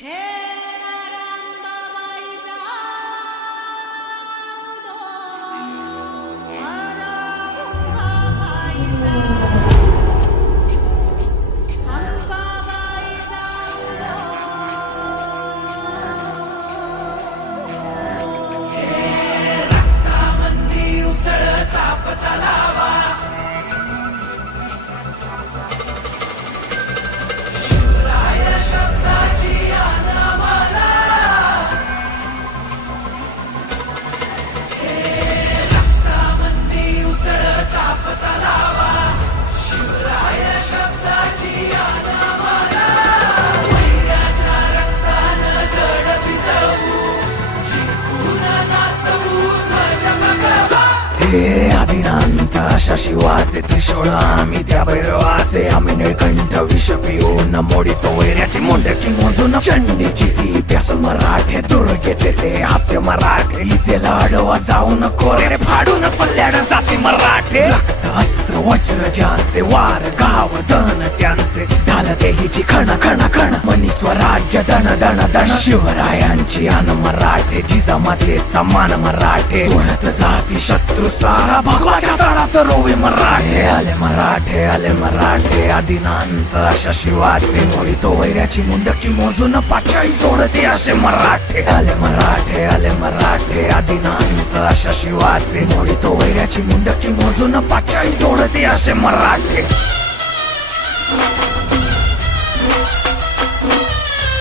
Hey! वाजते आदिनांत शशी वाजते शोळा आम्ही त्या भैरवाचे आम्ही निळकंठ विष पिऊन मोडितो वैऱ्याची मुंडकी मोजून चंडीची ती प्यास मराठे दुर्गेचे ते हास्य मराठे. इसे लाडवा जाऊन कोरे भा ज्यांचे वार गाव दन त्यांचे ढाल देवीची खण खण खण. मनी स्वराज्य दण दण दण शिवरायांची अन मराठे जिजामातेचा मान मराठे. उडत जाती शत्रू सारा भगवाच्या तळात रोवे मराठे. आले मराठे आले मराठे. आदिनांत अशा शिवाचे मोडितो वैऱ्याची मुंडकी मोजून पाचाई जोडते असे मराठे. आले मराठे आले मराठे. आदिनांत अशा शिवाचे मोडितो वैऱ्याची मुंडकी मोजून पाचाई जोडते असे मराठे.